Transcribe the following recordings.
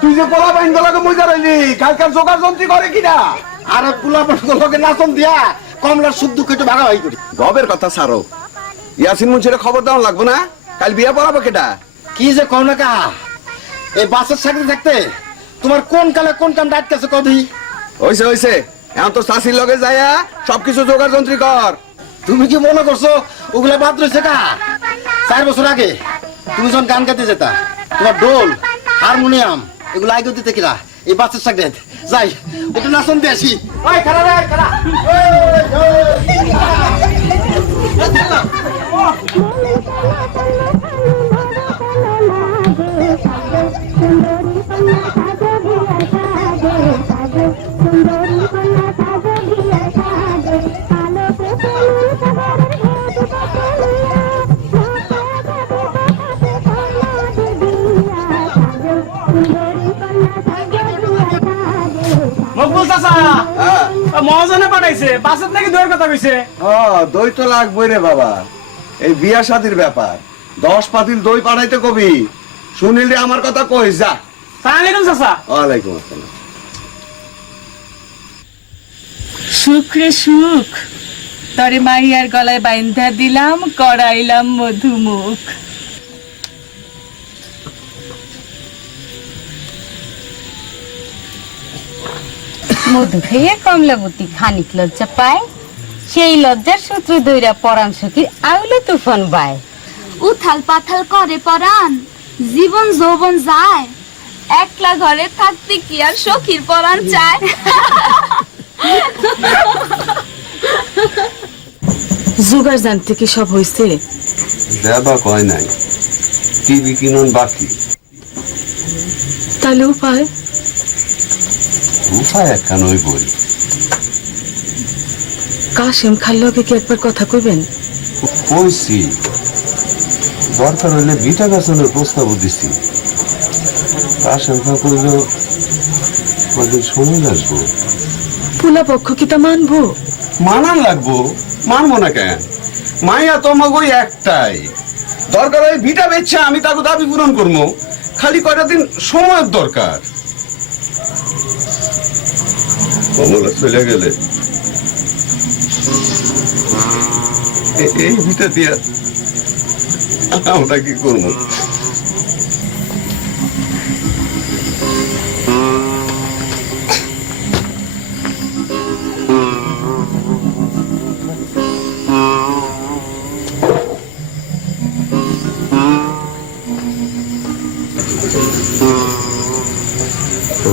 তুই যে পোলা বাইন গুলোকে মজা রইলি কালকার জোগাড় যন্ত্রী করে কিনা আর পোলা বাইন গুলোকে নাচন দিয়া কমলার সুখ দুঃখ একটু ভাগাভাগি করি। গবের কথা সারো, ইয়াসিন মুন্সিরে খবর দেওয়া লাগবো না? কাল বিয়ে পড়াবো কেটা? কি যে কও না কা, এই বাসের চাকরি থাকতে তোমার কোন কালে কোন কাম ডাকতেছে কদি? হইছে হইছে, এখন তো চাষির লগে যাইয়া সবকিছু জোগাড় যন্ত্রী কর। তুমি কি মনে করছো ওগুলা বাদ রয়েছে কা? 4 বছর আগে তুমি যখন গান গাইতে যেতা, তোমার ঢোল হারমোনিয়াম এগুলো আগে দিতে কিনা এই বাচ্চার চাকরি যাই একটু নাচন দিয়ে আসি। ওই খারা রে খারা, মহাজনে পাঠাইছে বাসের নাকি দইয়ের কথা কইছে। দই তো লাগবে রে বাবা, এই বিয়া শাদির ব্যাপার। 10 পাতিল দই পাঠাইতে কবি, সুনীল রে আমার কথা কই যা। সালামালাইকুম চাচা। ওয়ালাইকুম আসসালাম। সুখ রে সুখ, তরে মাইয়ার গলায় বাইন্ধা দিলাম, করাইলাম মধুমুখ। মধু খেয়ে কমলাবতী খানিক লজ্জা পায়, সেই লজ্জার সূত্র ধইরা পরাণ সখীর আউলে তুফান বায়। উথাল পাথাল করে পরাণ, জীবন যৌবন যায়, একলা ঘরে থাকতে কি আর সখীর পরাণ চায়। জোগাড় জানতে কি সব হইছে? দেবা কয় নাই, টিভি কিনুন বাকি। তাহলে উপায়? উপায় একখান ওই বই। কাশেম খার লগে কি একবার কথা কইবেন? কইছি, দরকার হইলে বিটা গাছনের প্রস্তাব দিছি। কাশেম খা কইল কদিন সময় লাগবো। পুলা পক্ষ কি তা মানবো? মানান লাগবো, মানবো না কেন? মাইয়া তোমাকে ওই একটাই, দরকার হয় বিটা বেচ্ছে আমি তাকে দাবি পূরণ করবো, খালি কয়টা দিন সময়ের দরকার। কমলা চলে গেলে এই ভিটা দিয়া আমরা কি করবো?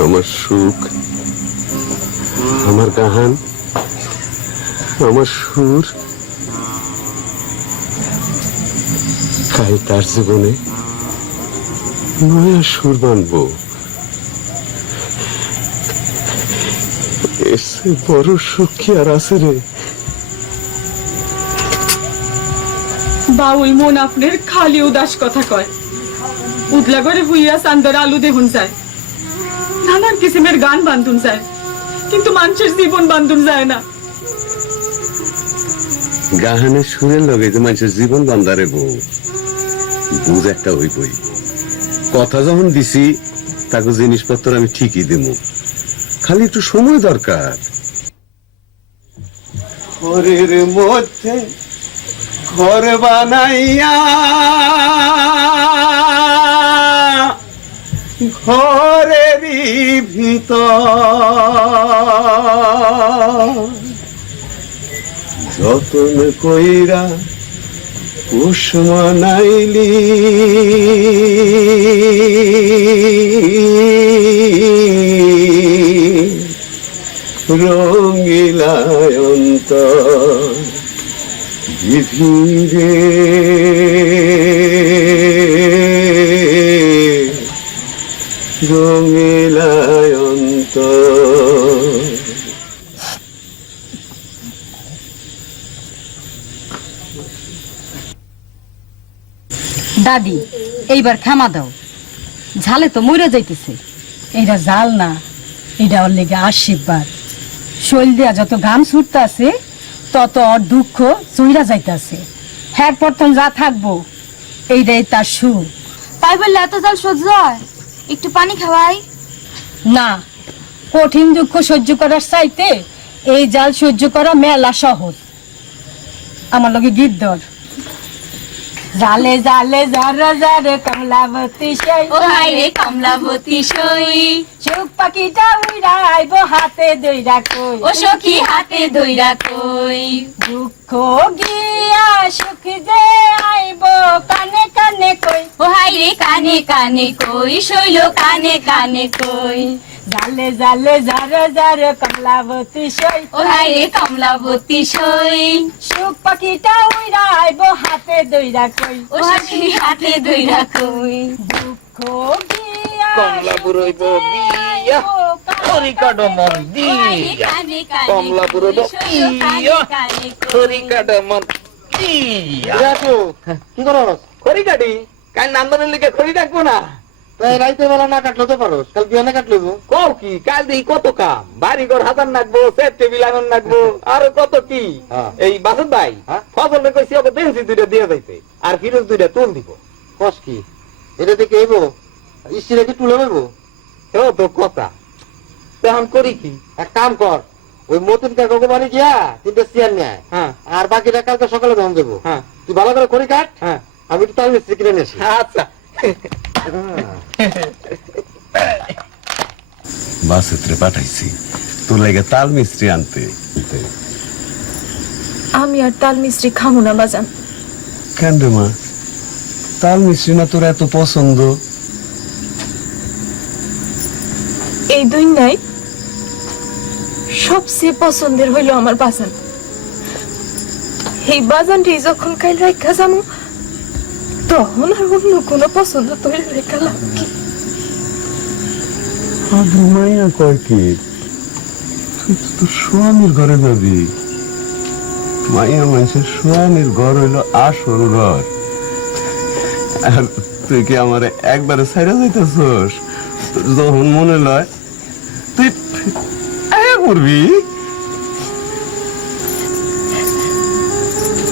আমার সুখ, আমার গাহান, আমার সুর, কাল তার জীবনে নয়া সুর বানবো। এসে বড় সুখ কি আর আছে রে? বাউল মন আপনার খালি উদাস কথা কয়, উদলা করে হুইয়া চান্দর আলু দেখুন যায়, নানান কিসিমের গান বান্ধুন যায়, কিন্তু মানুষের জীবন বান্ধুন যায় না। গাহানের সুরের লগে যে মানুষের জীবন বান্ধারে বউ, বুঝ একটা হইবই। কথা যখন দিছি তাকে জিনিসপত্র আমি ঠিকই দেবো, খালি একটু সময় দরকার। ঘরের মধ্যে ঘর বানাইয়া ঘরেরই ভিতর যতন কইরা পোষ মানাইলি, রঙিলায় অন্তর বিধিরে, রঙিলায় অন্তর দাদি এইবার ক্ষমা দাও, ঝালে তো মরে যাইতেছে। এইটা জাল না, এটা ওর লেগে আশীর্বাদ। শৈল দিয়া যত ঘাম ছুটতে আছে তত ওর দুঃখ চইরা যাইতেছে। হ্যাঁ প্রথম যা থাকবো এইটাই তার সুখ। তাই বললে এত জাল সহ্য হয়? একটু পানি খাওয়াই। না, কঠিন দুঃখ সহ্য করার চাইতে এই জাল সহ্য করা মেলা সহজ। আমার লগে গীত ধর। জালে জালে জারে জারে কমলাবতী সই, ও হাই রে কমলাবতী সই, সুখ পাখিটা উইরা আইবো হাতে দইরা কই, ও সখী হাতে ধইরা কই, দুঃখ গিয়া সুখ যে আইবো কানে কানে কই, ও হাই রে কানে কানে কই, শৈল কানে কানে কই, জালে জালে জারে জারে কমলাবতী সই, ও হাই রে কমলাবতী সই, সুখ পাখিটা উইরা আইবো হাতে দইরা কই, ও সখী হাতে ধইরা কই, দুঃখ গিয়া কমলা বুড়ইব বিয়া হরিকাড মন দিয়া কানে কানে কমলা বুড়ইব বিয়া হরিকাড মন দিয়া কি করো? খড়ি কাটি কাল নান্দনের লিগে খড়ি ডাকবো না তাই রাইতে বেলা না কাটলো তো পারো, কাল বিয়ানে কাটলো। কও কি কাল দিই কত কাম, বাড়ি ঘর হাজার নাকবো, সেট টেবিল আনন্দ নাকবো, আরো কত কি। হ্যাঁ। এই বাসন ভাই হ্যাঁ? ফসল কইছি ওকে বেঞ্চি দুইটা দিয়ে যাইতে আর ফিরোজ দুইটা তুল দিব। কস কি এটা দেখে এইবো স্ত্রী রেখে তুলে নেবো? এও তো কথা, এখন করি কি? এক কাম কর, ওই মতিন কাকুকে বাড়ি গিয়া 3টা চেয়ার নেয়, হ্যাঁ আর বাকিটা কালকে সকালে ধন দেবো। হ্যাঁ তুই ভালো করে খড়ি কাট, হ্যাঁ আমি একটু তাল মিস্ত্রি কিনে নিয়েছি। আচ্ছা। বাসেত্রে পাঠাইছি তোর লাগে তাল মিস্ত্রি আনতে। আমি আর তাল মিস্ত্রি খামু না বাজান। কেন রে মা, তাল মিস্ত্রি না তোর এত পছন্দ? এই দুনিয়ায় সবচেয়ে পছন্দের হইল আমার বাজান। এই বাজানটি যখন কাল রেখা যাবো তখন আর অন্য কোনো পছন্দ তৈরি রেখা লাভ কি? মাইয়া কয় কি, তুই তো তোর স্বামীর ঘরে যাবি। মাইয়া মানুষের স্বামীর ঘর হইলো আসল ঘর। আর তুই কি আমার একবারে ছাইরা যাইতেছস? তোর যখন মনে লয় তুই করবি।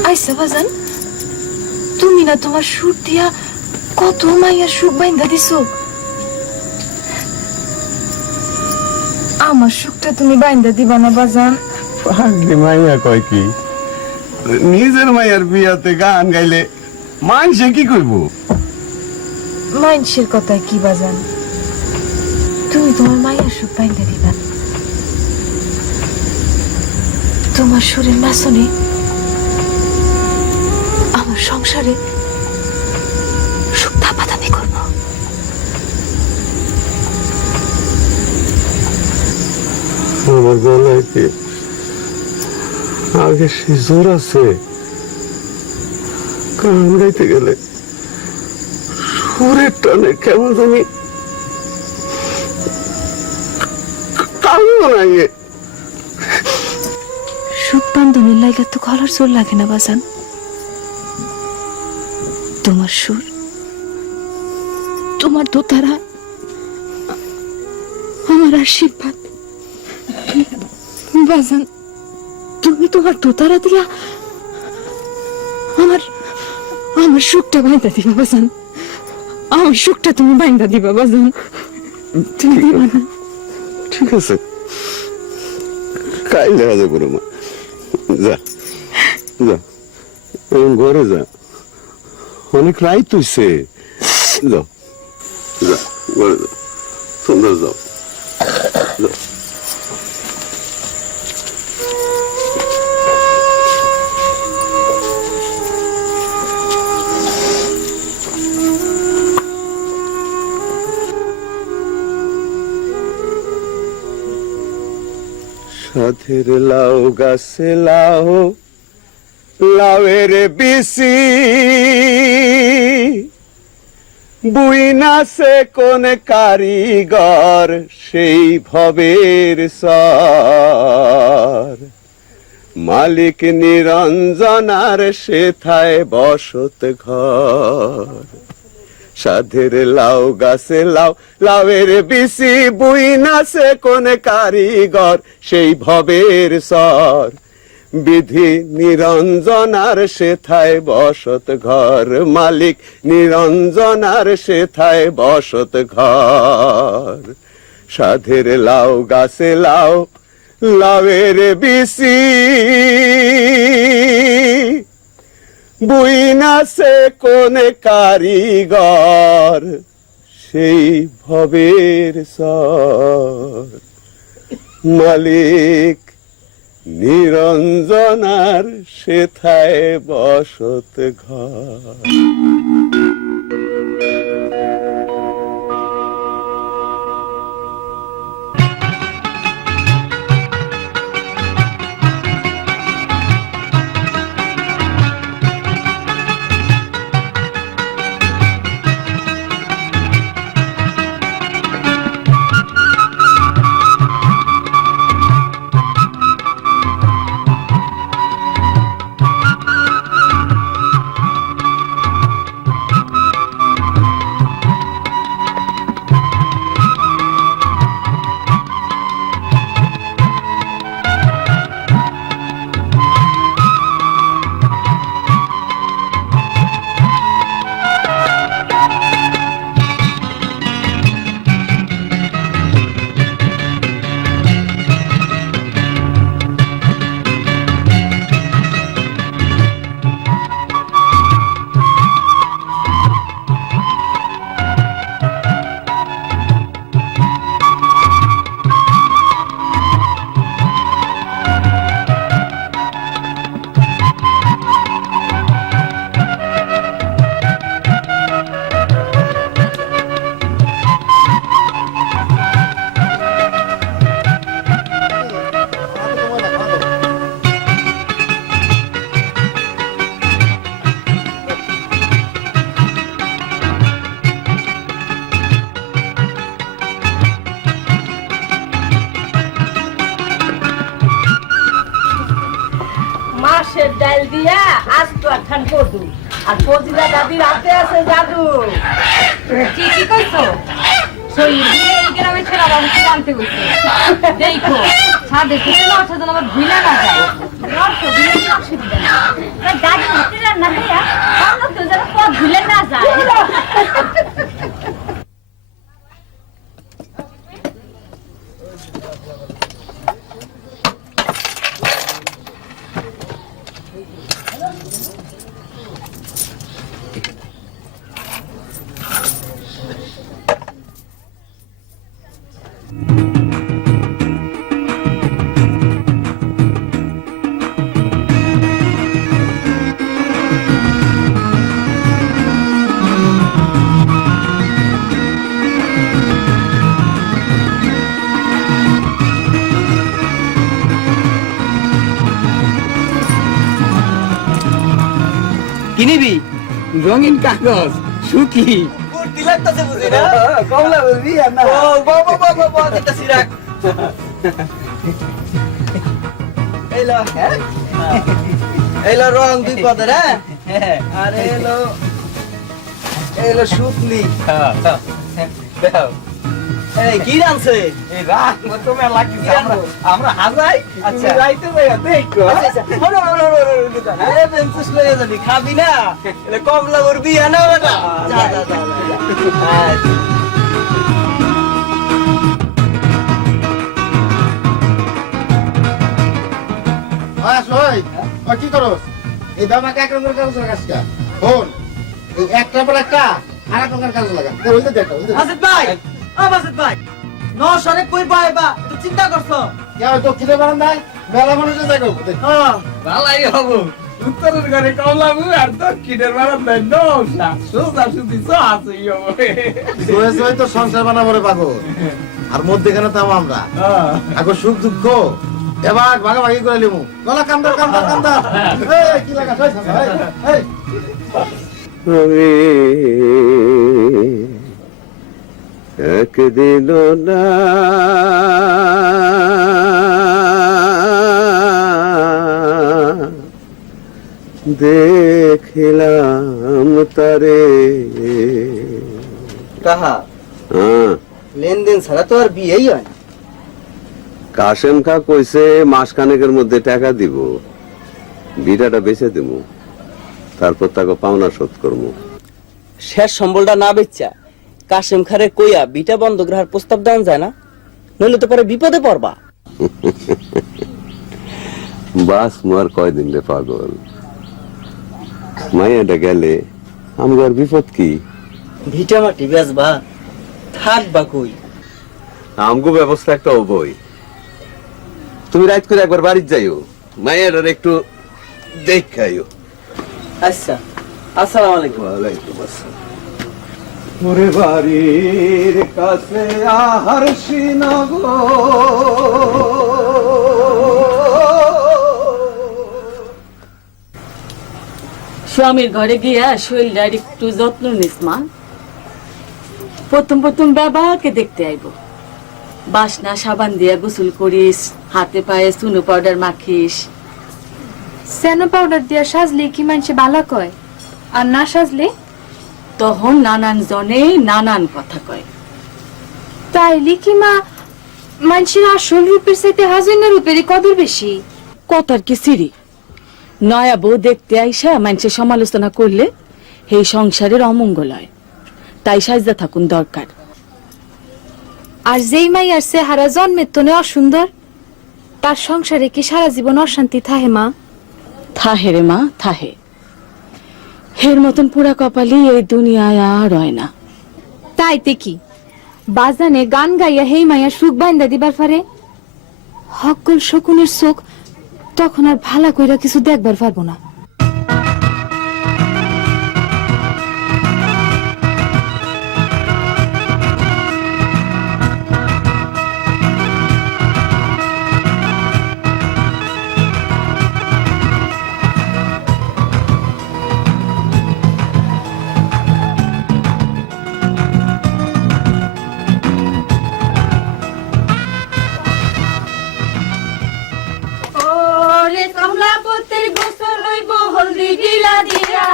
আইসা বাজান, তুমি না তোমার সুর দিয়া কত মাইয়ার সুখ বাইন্ধা দিছো। আমার সুখটা তুমি বাইন্ধা দিবা না বাজান? পাগলি মাইয়া কয় কি, নিজের মাইয়ার বিয়াতে গান গাইলে মানুষে কি কইব? মাইনসের কথায় কি বাজান, তুমি তোমার মাইয়ার সুখ বাইন্ধা দিবা। তোমার সুরের নাচনে আমার সংসারে সুখ ধাপাধাপি করবো। আমার গলায় কি আগে সে জোর আছে? গান গাইতে গেলে সুরের টানে কেমন জানি কান্দ লাগে। সুখ বান্ধনের লাইগা তো গলার জোর লাগে না বাজান। তোমার সুর, তোমার দোতারা আমার আশীর্বাদ। বাজান, তুমি তোমার দোতারা দিয়া আমার আমার সুখটা বাইন্দা দিবা বাজান। আমার সুখটা তুমি বাইন্দা দিবা বাজান। তুমি দিবা না? ঠিক আছে, কাল দেখা যাবো রে মা। যা যা, এখন ঘরে যা, অনেক রাইত হইছে। যাও যা, ঘরে যাও, তোমরা যাও যাও। সাথের লাউ গাছে লাউ, লাউয়ের বিসি বুইনাছে কোন কারিগর সেই ভবের সর, মালিক নিরঞ্জনার সেথায় বসত ঘর। সাধের লাউ গাছে লাউ, লাউয়ের বিসি, বুইনাছে কোন কারিগর সেই ভবের সর, বিধি নিরঞ্জনার সেথায় বসত ঘর, মালিক নিরঞ্জনার সেথায় বসত ঘর। সাধের লাউ গাছে লাউ, লাউয়ের বিসি, বুইনাছে কোন কারিগর সেই ভবের সর, মালিক নিরঞ্জনার সেথায় বসত ঘর। মাছের ডাল দিয়া আজ তো আঠান কদু আর ফজিলা দাদির হাতে আছে জাদু। ঠিকই কইছো, শরীর দিয়ে এই গ্রামে ছেড়া বাবুকে জানতে বলছে। দেখো ছাদে থেকে নটা যেন আবার ভুলে না যায়। দাদি হাতে রান্না দিয়া অন্য কেউ যেন পথ ভুলে না যায়। কি নিবি? রঙিন কাগজ, সুখী, কুর্তি লাগতেছে বুঝি না? কমলা বুঝবি না। ও বাবা বাবা বাবা এটা সিরাক। এইলো হ্যাঁ? এইলো রং দুই পদের হ্যাঁ? আর এইলো শুকলি। দাও। এই কি রানছে? এই রাত তো মেলা কি আমরা হাজাই। আচ্ছা। তুমি রাইতে যাইয়া দেখো। খাবি না কমলা করবি না বেটা যা যা যা কি করো এই বাবাকে এক রঙের কাগজ লাগাচ্ছা ফোন একটার পর একটা আর এক রঙের কাগজ লাগা ওই তো দেখো বাসিত ভাই ও বাসিত ভাই নশরে কই পাইবা একটু চিন্তা করছো কেউ তো খিদে পারেন নাই মেলা মানুষের দেখো ভালাই হবো উত্তরের ঘরে কমলা মুখ আর দক্ষিণের বারান নাই নৌসা সোজা সুদি আছে সোয়ে তো সংসার বানাবো রে পাগল আর মধ্যেখানে তো আমরা এখন সুখ দুঃখ এবার ভাগাভাগি করে লিমু গলা কান্দা কান্দা কান্দা এই কি লাগা এই একদিন না দেখিলাম তারে। কাহা হ্যাঁ, লেনদেন ছাড়া তো আর বিয়েই হয় না। কাশেম খা কইছে মাসখানেকের মধ্যে টাকা দিব, বিড়াটা বেচে দিব, তারপর তাকে পাওনা শোধ করবো। শেষ সম্বলটা না বেচা কাশেম খারে কইয়া বিটা বন্ধ গ্রহার প্রস্তাব দেওয়া যায় না, নইলে তো পরে বিপদে পড়বা। বাস মার কয়দিন রে পাগল, মাইয়াটা গেলে আমার বিপদ কি? ভিটা মাটি বেচবা, থাকবা কই? আমগো ব্যবস্থা একটা হবই। তুমি রাত করে একবার বাড়িতে যাইও, মায়ের একটু দেখাইও। আচ্ছা, আসসালামু আলাইকুম। ওয়ালাইকুম আসসালাম। ওরে বাড়ির কাছে আহার সিনগো, স্বামীর ঘরে গিয়া শরীরটার একটু যত্ন নিস মা। প্রথম প্রথম বাবাকে দেখতে আইব, বাসনা সাবান দিয়া গোসল করিস, হাতে পায়ে চুনো পাউডার মাখিস। সেনো পাউডার দিয়া সাজলে কি মানুষে ভালো কয়, আর না সাজলে? তখন নানান জনে নানান কথা কয়। তাইলে কি মা মানুষের আসল রূপের সাথে হাজিনা রূপেরই কদর বেশি? কথার কি সিরি, নয়া বউ দেখতে আইসা মানুষের সমালোচনা করলে এই সংসারের অমঙ্গল হয়, তাই সাজদা থাকুন দরকার। আর যেই মাই আর চেহারা জন্মের তনে অসুন্দর, তার সংসারে কি সারা জীবন অশান্তি থাহে মা? থাহে রে মা, থাহে। এর মতন পুরা কপালি এই দুনিয়ায় আর হয় না। তাইতে কি বাজানে গান গাইয়া হেই মাইয়া সুখ বাইন্দা দিবার পারে? হকল শকুনের চোখ তখন আর ভালা কইরা কিছু দেখবার পারবো না। ওরে কমলাপতির গোসল হইব হলদি গিলা দিয়া,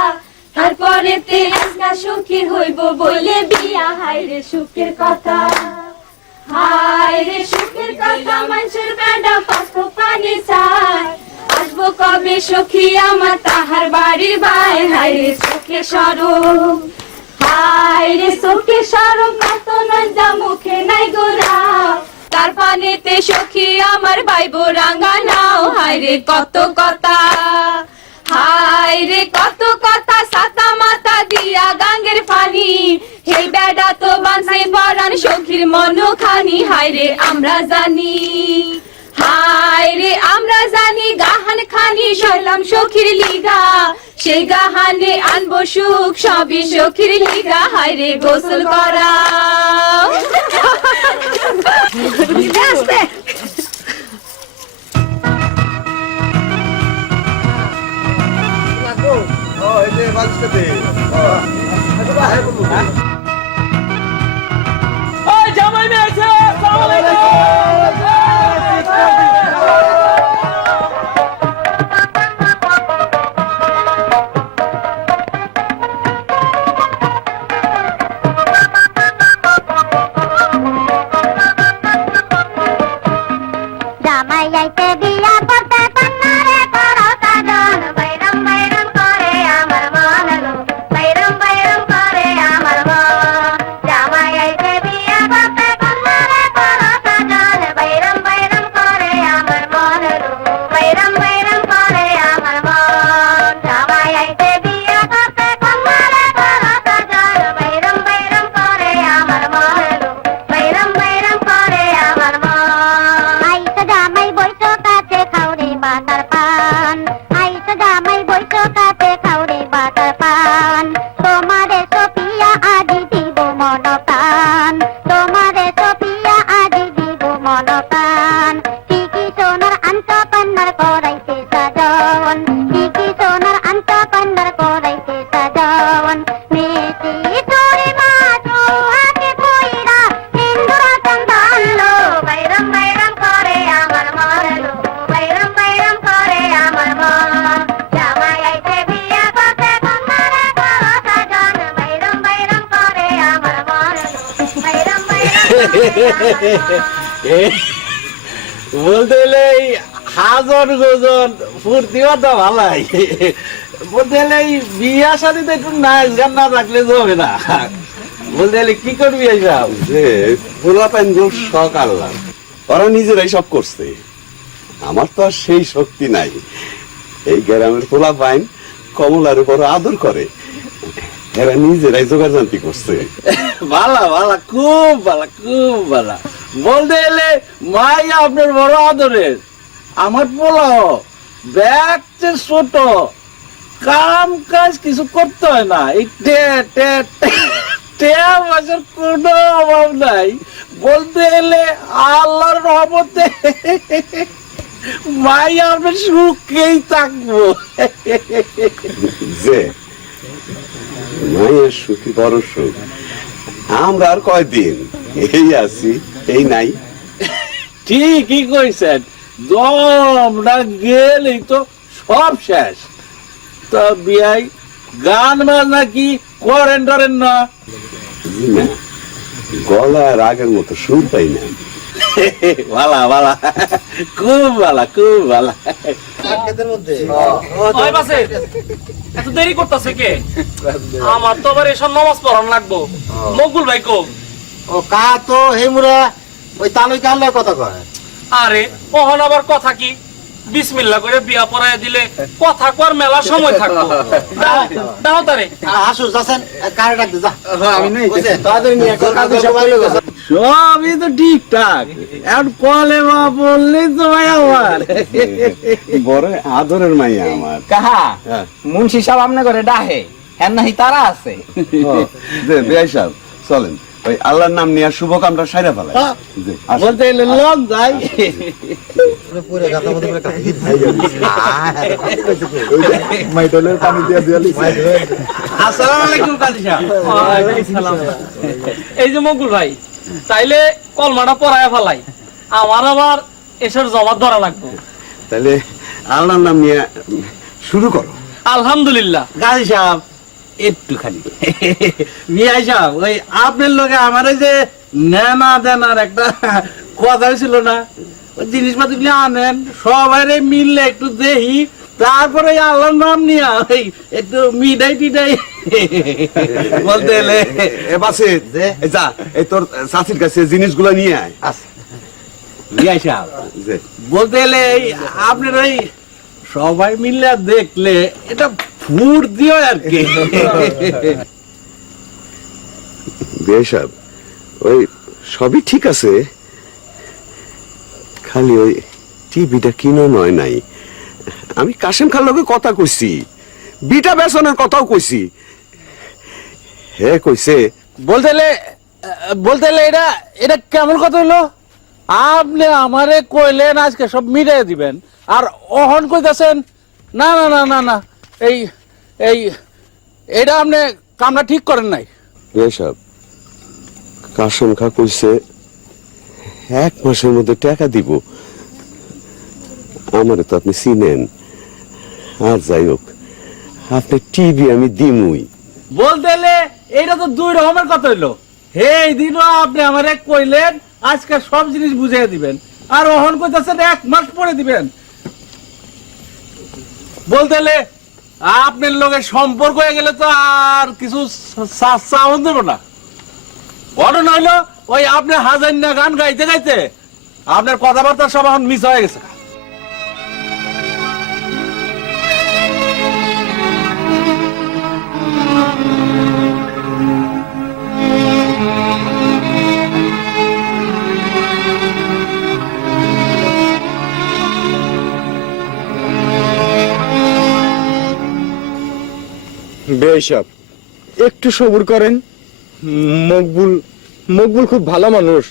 তারপরে তে আজকা সুখী হইব বলে বিয়া। হায় রে সুখের কথা, হায় রে সুখের কথা, মানুষের বেড়া পাথ পানি চায়। আসবো কবে সখী আমার তাহার বাড়ির বাই। হায় রে চোখে সরম, হায় রে চোখে সরম, কত নজা মুখে নাই গোরা, তার পানেতে সখী আমার বাইবো রাঙা নাও। হায় রে কত কথা, হায় রে কত কথা, সাতা মাতা দিয়া গাঙ্গের পানি, সেই বেড়া তো বাঁচে পরান সখীর মনখানি। হায় রে আমরা জানি, হায় রে আমরা জানি, গাহান খানি শৈলাম সখীর লিগা, সেই গাহানে আনবো সুখ সবই সখীর লিগা। হায় রে গোসল করা। ওই জামাই মেয়ে আছে, আসসালামু জামাই যাইতে বিয়া করতে কন্যারে করো কাজন, বাইরম বাইরম করে আমার মন গো, বাইরম বাইরম করে আমার মন। জামাই যাইতে বিয়া করতে কন্যারে করো কাজন, বাইরম বাইরম করে আমার মন গো, বাইরম বাইরম করে আমার মন। জামাই যাইতে বিয়া করতে কন্যারে করো কাজন, বাইরম বাইরম করে আমার মন গো, বাইরম বাইরম করে আমার মন। আইতো জামাই বইতো বলতে গেলে এই হাজার গজন ফুর্তি কথা ভালাই, বলতে গেলে এই বিয়া শাদিতে একটু নাচ গান না থাকলে যাবে না। বলতে গেলে কি করবি এইসব? যে পোলা পাইন গুলো শখ আল্লাহ, ওরা নিজেরাই সব করছে, আমার তো আর সেই শক্তি নাই। এই গ্রামের পোলা পাইন কমলার উপর আদর করে, এরা নিজেরাই জোগাড় জানতি করছে। ভালা ভালা, খুব ভালা, খুব ভালা। বলতে গেলে মাই আপনার বড় আদরের, আমার পোলাও ব্যাগছে ছোট, কাম কাজ কিছু করতে হয় না, এই মাসের কোনো অভাব নাই। বলতে গেলে আল্লাহর রহমতে মাই আপনার সুখেই থাকবো। যে মায়ের সুখী বড় সুখ, আমরা আর কয়দিন এই আছি এই নাই। ঠিকই কইছেন, দমটা গেলেই তো সব শেষ। তো বিয়াই গান বাজনা কি করেন টরেন না? জি না, গলার আগের মতো সুর পাই না। ভালা ভালা, খুব ভালা, খুব ভালা। এত দেরি করতেছে কে? আমার তো আবার এসব নামাজ পড়ান লাগবো। মকবুল ভাই কো? ও কা তো হেমুরা ওই তালুই কাল্লার কথা কয়। আরে ওহন আবার কথা কি? বিসমিল্লাহ করে বিয়া পড়ায় দিলে কথা কর মেলা সময় থাকবো। দাও তারে। আসুস যাচ্ছেন কারে ডাকতে যা। আমি নেই, তাদের নিয়ে কাজ সবাই গেছে। সবই তো ঠিকঠাক, এখন কলে মা বললেই তো ভাই আমার বড় আদরের মাইয়া আমার। কাহা হ্যাঁ। মুন্সি সাহেব আমনে করে ডাহে, হ্যাঁ নাহি তারা আছে। যে বেয়াই সাহেব চলেন, ওই আল্লাহর নাম নিয়ে শুভ কামটা সাইরা ফেলাই। জি, আসেন। বলতে গেলে লজ যাই। পুরো গাতার মধ্যে পুরো কাটি আসসালামু আলাইকুম কাজী সাহেব। এই যে মকবুল ভাই, তাইলে কলমাটা পড়ায় ফেলাই, আমার আবার এসব জমা ধরা লাগবে। তাহলে আল্লাহর নাম নিয়ে শুরু করো। আলহামদুলিল্লাহ। কাজী সাহেব একটুখানি মিয়াই সাহেব, ওই আপনার লোকে আমার ওই যে নেনা দেনার একটা কথা হয়েছিল না, ওই জিনিসপাতি আনেন সবাই মিললে একটু দেখি, তারপরে আল্লাহর নাম নিয়ে ওই একটু মিঠাই টিটাই বলতে এলে। এ বাসে যা, এই তোর চাচির কাছে জিনিসগুলো নিয়ে আয়। মিয়াই সাহেব যে বলতে এলে এই আপনার ওই সবাই মিললে দেখলে এটা ফুট দিও আর কি। বেয়াই সাহেব, ওই সবই ঠিক আছে, খালি ওই টিভিটা কিনো নয় নাই। আমি কাশেম খান লোকে কথা কইছি, বিটা বেসনের কথাও কইছি, হে কইছে বলতে এলে এটা এটা কেমন কথা হলো? আপনি আমারে কইলেন আজকে সব মিটাই দিবেন, আর অহন কইতাছেন না না না না না, এই এই এটা আপনি কামটা ঠিক করেন নাই। বেয়াই সাহেব, কাশেম খা কইছে 1 মাসের মধ্যে টাকা দিব। আমারে তো আপনি চিনেন, আর যাই হোক আপনি টিভি আমি দিমুই। বলতে এলে এটা তো 2 রকমের কথা হইলো। এই দিনও আপনি আমারে কইলেন আজকে সব জিনিস বুঝিয়ে দিবেন, আর অহন কইতাছেন 1 মাস পরে দিবেন। বলতে এলে আপনার লোকের সম্পর্ক হয়ে গেলে তো আর কিছু চাওয়ান দেবো না। ঘটনা হইলো ওই আপনি হাজার গান গাইতে গাইতে আপনার কথাবার্তা সব এখন মিস হয়ে গেছে। বেশাব একটু সবুর করেন। মকবুল মকবুল খুব ভালো মানুষ,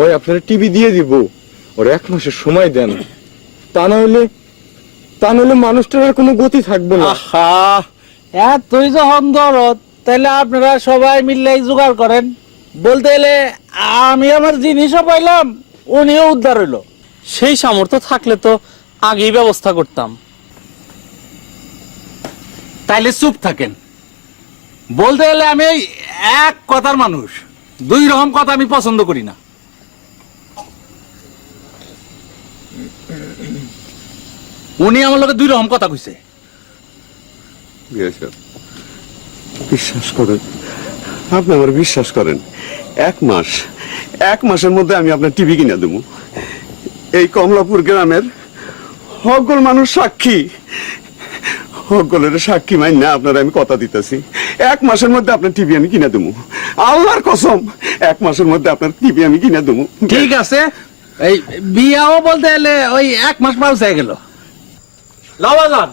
ওই আপনারা টিভি দিয়ে দিব, ওর 1 মাসের সময় দেন, তা না হলে মানুষটার আর কোনো গতি থাকবে না। তুই যখন দরদ, তাহলে আপনারা সবাই মিললে জোগাড় করেন। বলতে এলে আমি আমার জিনিসও পাইলাম, উনিও উদ্ধার হইলো। সেই সামর্থ্য থাকলে তো আগেই ব্যবস্থা করতাম। তাইলে চুপ থাকেন। বলতে গেলে আমি এই এক কথার মানুষ, 2 রকম কথা আমি পছন্দ করি না। উনি আমার লগে দুই রকম কথা কইছে। বিয়া সাহেব, বিশ্বাস করেন, আপনি আমার বিশ্বাস করেন, 1 মাসের মধ্যে আমি আপনার টিভি কিনে দেবো। এই কমলাপুর গ্রামের সকল মানুষ সাক্ষী, সকলের সাক্ষী মাইন না আপনার আমি কথা দিতেছি, 1 মাসের মধ্যে আপনার টিভি আমি কিনে দেবো। আল্লাহর কসম, 1 মাসের মধ্যে আপনার টিভি আমি কিনে দেবো। ঠিক আছে, এই বিয়াও বলতে এলে ওই 1 মাস পাউস হয়ে গেল। লবাজান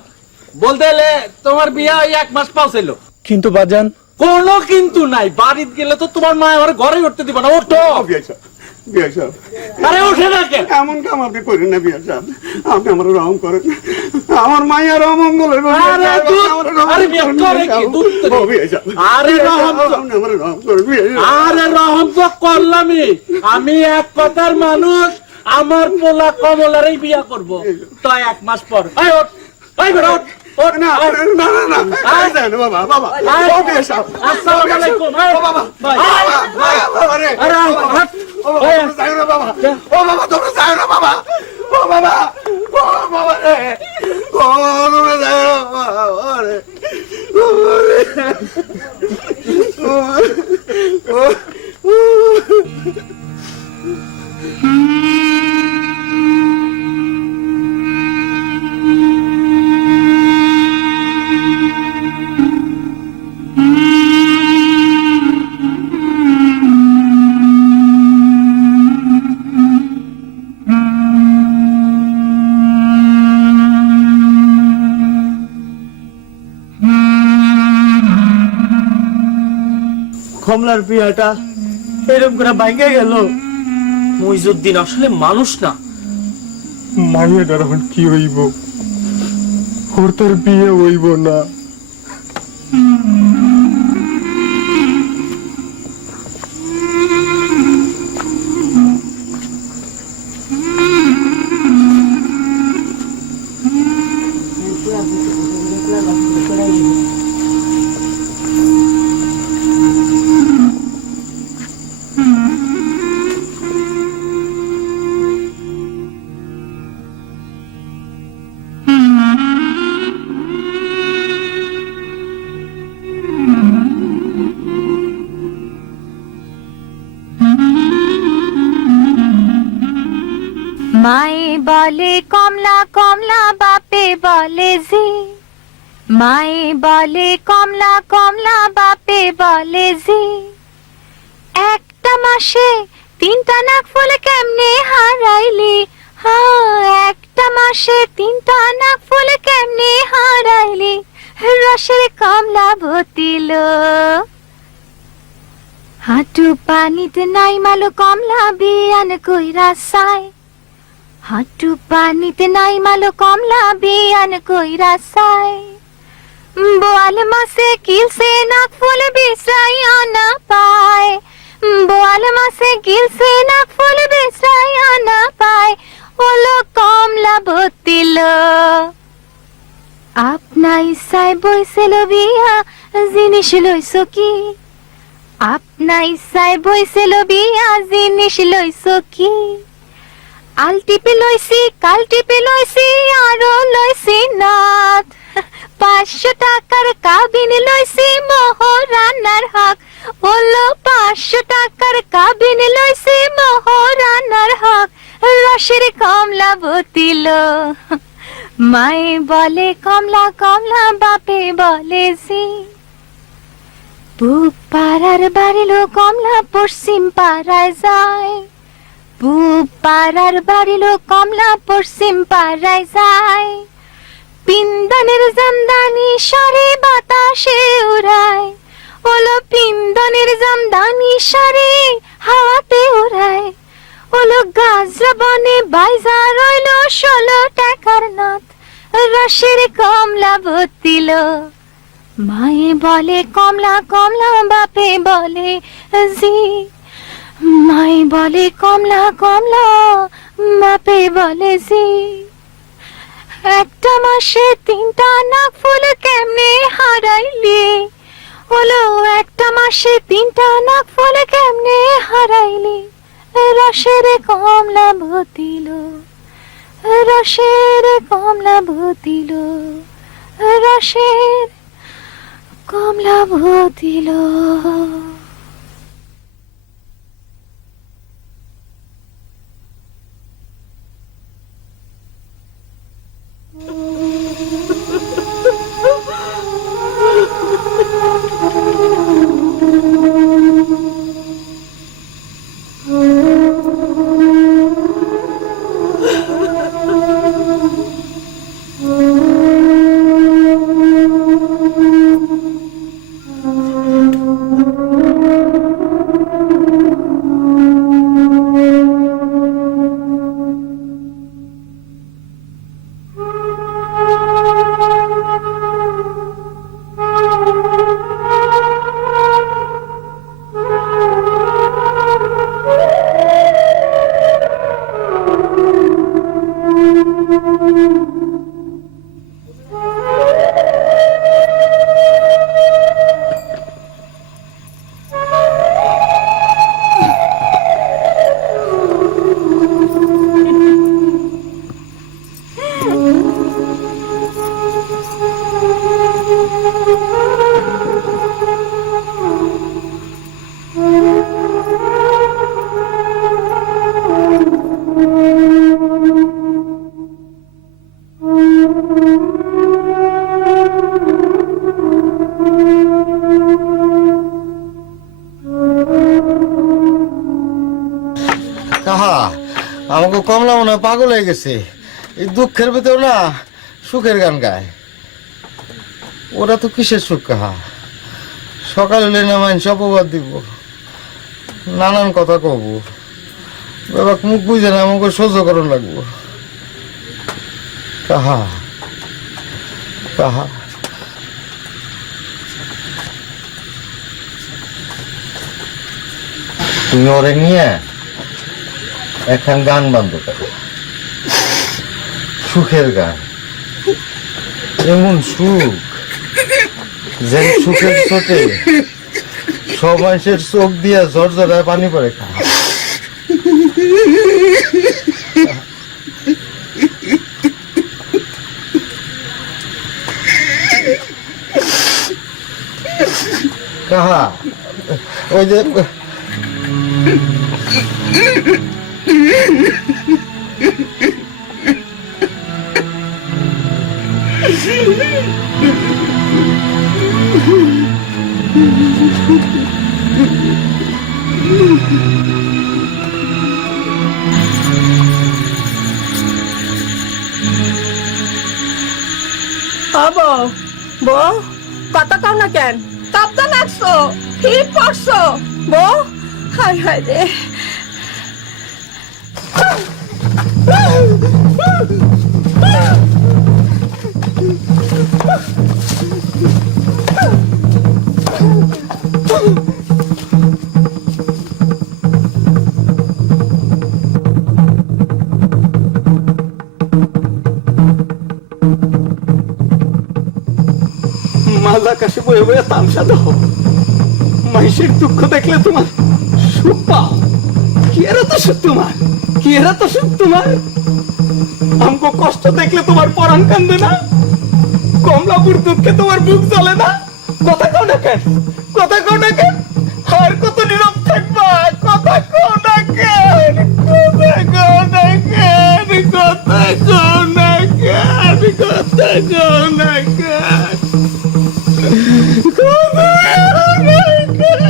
বলতে এলে তোমার বিয়া ওই 1 মাস পাউস হইলো। কিন্তু বাজান, কোনো কিন্তু নাই, বাড়িতে গেলে তো তোমার মা আমার ঘরে উঠতে দিবা না। ওঠো। বিয়া সাহেব, বিয়া সাহেব, আরে ওঠে না কেন? এমন কাম আপনি করেন না বিয়া সাহেব, আপনি আমার রহম করেন, আমার মায়ের অমঙ্গল হইব। আরে আরে বিয়া করে কি দুধ তো বিয়া সাহেব, আরে রহম তো, আপনি আমার রহম করেন বিয়া সাহেব। আরে রহম তো করলামই। আমি এক কথার মানুষ, আমার পোলা কমলারই বিয়া করব। তো 1 মাস পর আই ওঠ, আই বের ওঠ, ওঠ না আয়। না না না, না বাবা, বাবা, আয়। ও বিয়া সাহেব, আসসালামু আলাইকুম। আয়। বাবা, আয়। বাবা রে, আরে আয়, হাট। ও বাবা, তোমরা যাও না বাবা, ও বাবা, তোমরা যাও না বাবা, ও বাবা, ও বাবা রে, ও তোমরা যাও না বাবা রে, ও রে, ও কমলার বিয়াটা এরকম করে ভাঙে গেল। মুইজুদ্দিন আসলে মানুষ না। মাইয়াটার এখন কি হইব? ওর তোর বিয়ে হইব না। মায়ে বলে কমলা কমলা, বাপে বলে জি। মায়ে বলে কমলা কমলা, বাপে বলে জি। একটা মাসে 3টা নাকফুল কেমনে হারাইলি? হ্যাঁ, একটা মাসে 3টা নাকফুল কেমনে হারাইলি? রসের কমলা ভতিল, হাঁটু পানিতে নাই মালো কমলা বিয়ান কইরা সাই। হাঁটু পানিতে নাই মালো কমলা বিয়ান কইরা সাই। বোয়াল মাসে কিলসে নাকফুল বিশ্রাইয়া না পায়। বোয়াল মাসে কিলসে নাকফুল বিশ্রাইয়া না পায়। ওলো কমলা ভতিল, আপনা ইচ্ছায় বইছিল বিয়া, জিনিস লইছ কি? আপনা ইচ্ছায় বইছিল বিয়া, জিনিস লইছ কি? আল টিপে লইছি, কাল টিপে লইছি, আরো লইছি নাথ। 500 টাকার কাবিন লইছি, মহারানার হক। বললো 500 টাকার কাবিন লইছি, মহারানার হক। রসের কমলা ভতিল, মায়ে বলে কমলা কমলা, বাপে বলে জি। পূব পাড়ার বাড়িলো কমলা, পশ্চিম পাড়ায় যায়। পূব পাড়ার বাড়িলো কমলা, পশ্চিম পাড়ায় যায়। পিন্দনের জামদানি সারে বাতাসে উড়ায়। ওলো পিন্দনের জামদানি সারে হাওয়াতে উড়ায়। ওলো গাজরা বনে বাইজা রইল 16 টাকার নাথ। রসের কমলা ভতিল, মায়ে বলে কমলা কমলা, বাপে বলে জি। মায়ে বলে কমলা কমলা, বাপে বলে জি। একটা মাসে 3টা নাকফুল কেমনে হারাইলি? হলো একটা মাসে 3টা নাকফুল কেমনে হারাইলি? রসের কমলা ভতিল, রসের কমলা ভতিল, রসের কমলা ভতিল। কাহা আমাকে কমলা মনে হয় পাগল হয়ে গেছে। এই দুঃখের ভিতর না সুখের গান গায়। ওরা তো কিসের সুখ কাহা? সকাল হলে না মানুষ অপবাদ দিব, নানান কথা কব, বাবা মুখ বুঝে না আমাকে সহ্য করণ লাগবো। কাহা কাহা তুমি ওরে নিয়ে এখন গান বান্ধব, সুখের গান। এমন সুখ যে সুখের চোটে সব মানুষের চোখ দিয়ে ঝরঝরায় পানি পড়ে। কাহা ওই যে বউ কথা কও না কেন? কাপটা লাগছো, ঠিক করছো বউ। হায় হায় রে, মাঝ আকাশে বয়ে বয়ে তামসা দাও। মানুষের দুঃখ দেখলে তোমার সুখ পাও। কি এরা তো সুখ তোমার, কি এরা তো সুখ তোমার। আমাকে কষ্ট দেখলে তোমার পরাণ কান্দে না? কমলাপুর দুঃখে তোমার বুক জ্বলে না? কথা কও না কেন? কথা কও না কেন? আর কত নীরব থাকবা? কথা কও না কেন? কথা কও না কেন? কথা কও না কেন? কথা কও না কেন?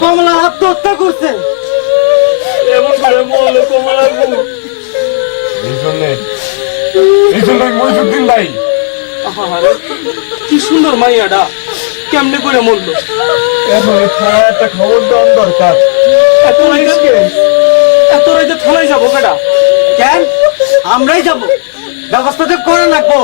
কমলা আত্মহত্যা করছে। এমন করে বললো কমলা এই জন্য মহিজুদ্দিন ভাই কি সুন্দর মাইয়াটা, কেমনে করে মরলো? এখন একটা খবর দেওয়ার দরকার। এত রাইতে থানায় যাবো কেডা? কেন আমরাই যাবো, ব্যবস্থা তো করে রাখবো।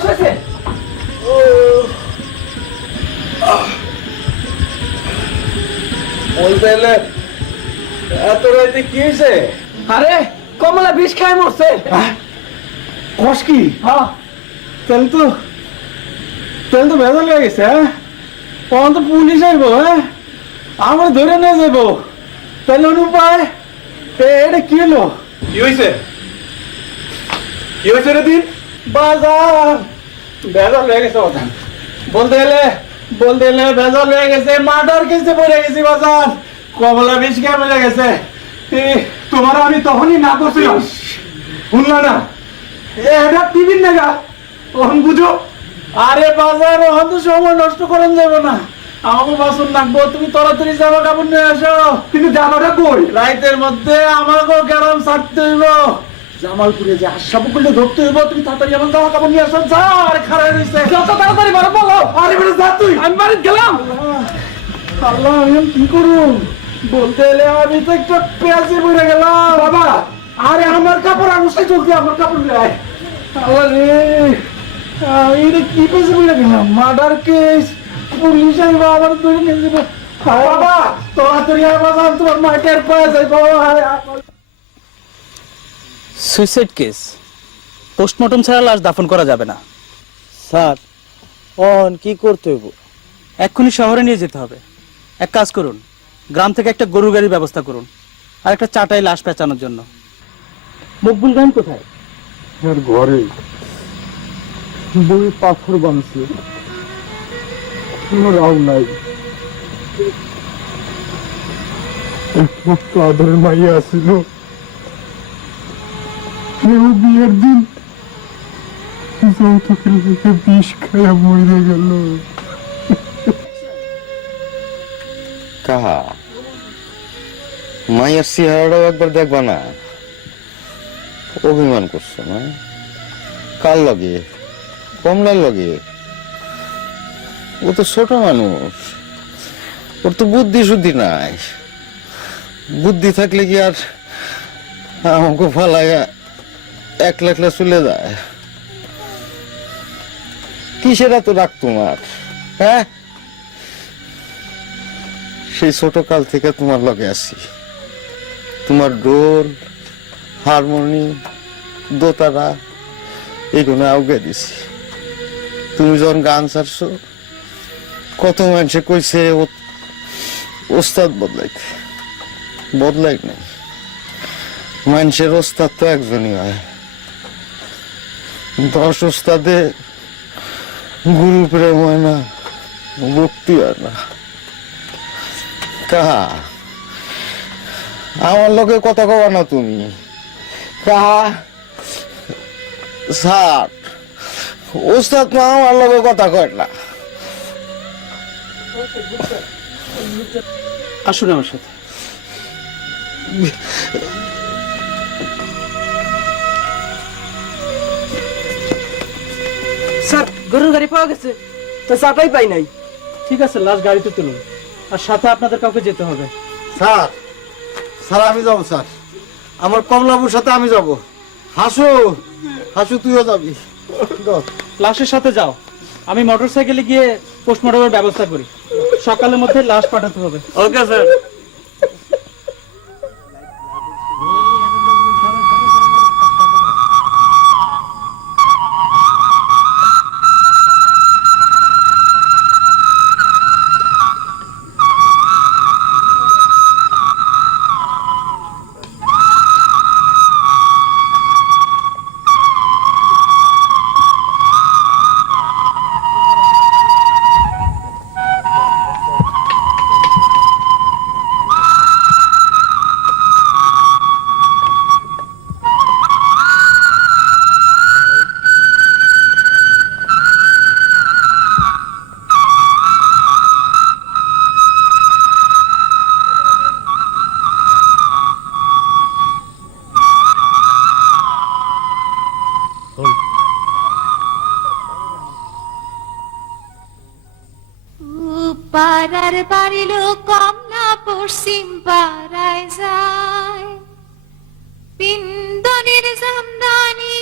সর্বনাশ হয়েছে। বলতে এলে এত রাইতে কি হয়েছে? আরে কমলা বিষ খায় মরছে। কস কি? হ্যাঁ তাহলে তো ভেজাল হয়ে গেছে। হ্যাঁ, তখন তো পুলিশ আইব। হ্যাঁ, আমরা ধরে নিয়ে যাব। তাহলে উপায় এটা কি হলো? কি হয়েছে? কি হয়েছে রে দিন? বাজার ভেজাল হয়ে গেছে। বাজার বলতে এলে ভেজাল হয়ে গেছে। মার্ডার কেসে পড়ে গেছি। বাজার কমলা বিষ খেয়ে মিলে গেছে। তোমার আমি তখনই না করছিলাম, শুনলা না? এটা টিভির নাগা, তখন বুঝো। আরে বাজার ওখান তো সময় নষ্ট করেন যাবো না। আমাকে বাসন রাখবো, তুমি তাড়াতাড়ি জামা কাপড় নিয়ে আসো। কিন্তু জামাটা কই? রাইতের মধ্যে আমাকেও গ্যারাম ছাড়তে হইব। জামালপুরে যে আশাবু করলে ধরতে হইব। তুমি তাড়াতাড়ি আমার জামা কাপড় নিয়ে আসো। যা, আরে খারাপ হয়েছে। যত তাড়াতাড়ি বলো বলো। আরে বেটা যা তুই। আমি বাড়ি গেলাম। আল্লাহ, আমি এখন কি করুম? বলতে এলে আমি তো একটা পেঁয়াজে পড়ে গেলাম। বাবা, আরে আমার কাপড় আনুষ্ঠা চলছে, আমার কাপড় নেয়। আল্লাহ রে, আমি এটা কি পেয়েছে পড়ে গেলাম? মার্ডার কেস, পুলিশ আইবা আমার ধরে নিয়ে যাবে। বাবা তাড়াতাড়ি আবার তোমার মাইটের পায়ে যাই। বাবা সুইসাইড কেস, পোস্টমর্টম ছাড়া লাশ দাফন করা যাবে না। স্যার অন কি করতে হইব? এক্ষুনি শহরে নিয়ে যেতে হবে। এক কাজ করুন, গ্রাম থেকে একটা গরু গাড়ির ব্যবস্থা করুন, আর একটা চাটাই লাশ পেঁচানোর জন্য। মকবুল গান কোথায়? এর ঘরে বই পাথর বানছে, কোনো রাও নাই। একমাত্র আদরের মাইয়া ছিল, বিয়ের দিন যৌতুকের লেগে বিষ খাইয়া মরে গেল। কাহা মাইয়ার চেহারাটাও একবার দেখবা না? অভিমান করছো না? কার লগে? কমলার লগে? ও তো ছোট মানুষ, ওর তো বুদ্ধি শুদ্ধি নাই। বুদ্ধি থাকলে কি আর আমাকে ফালাইয়া একলা একলা চলে যায়? কিসের এত রাগ তোমার? হ্যাঁ, সেই ছোট কাল থেকে তোমার লগে আছি। তোমার ডোল, হারমোনি, দোতারা এগুলো আউগে দিছি। তুমি যখন গান ছাড়ছো, কত মানুষে কইছে ওস্তাদ বদলাইতে, বদলাই নাই। মানুষের ওস্তাদ তো একজনই হয়, 10 ওস্তাদে গুরু প্রেম হয় না, ভক্তি হয় না। কাহা আমার লোকে কথা কবা না তুমি? কাহা স্যার, ওস্তাদ না আমার লোকে কথা কয় না। আসুন আমার সাথে। স্যার, গরুর গাড়ি পাওয়া গেছে, তো চাটাই পাই নাই। ঠিক আছে, লাশ গাড়িতে তুলুন, আর সাথে আপনাদের কাউকে যেতে হবে। স্যার, স্যার আমি যাবো। স্যার, আমার কমলাবুর সাথে আমি যাব। হাসু, হাসু তুইও যাবি। লাশের সাথে যাও, আমি মোটরসাইকেলে গিয়ে পোস্টমর্টমের ব্যবস্থা করি। সকালের মধ্যে লাশ পাঠাতে হবে। Okay sir. পাড়ার বাড়ি লোক কমলা পশ্চিম পাড়ায় যায়, পিন্দনের জামদানি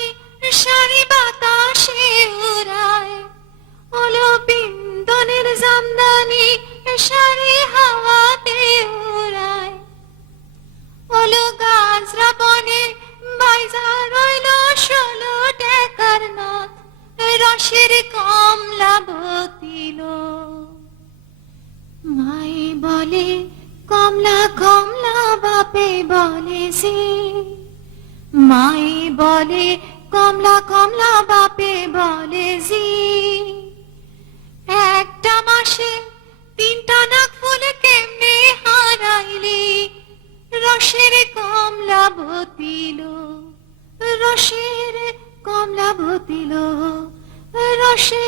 শাড়ি বাতাসে উড়ায়। শাড়ি হাওয়াতে উড়ায় ওলো গাছরা বনে বাইজা রইল 16 টাকার নথ রসের কমলা বতিল মাই বলে কমলা কমলা বাপে বলে সে মাই বলে কমলা কমলা বাপে বলে জি একটা মাসে 3টা নাক ফুল কেমনে হারাইলি রসের কমলা বতিল রসের কমলা বতিল রসের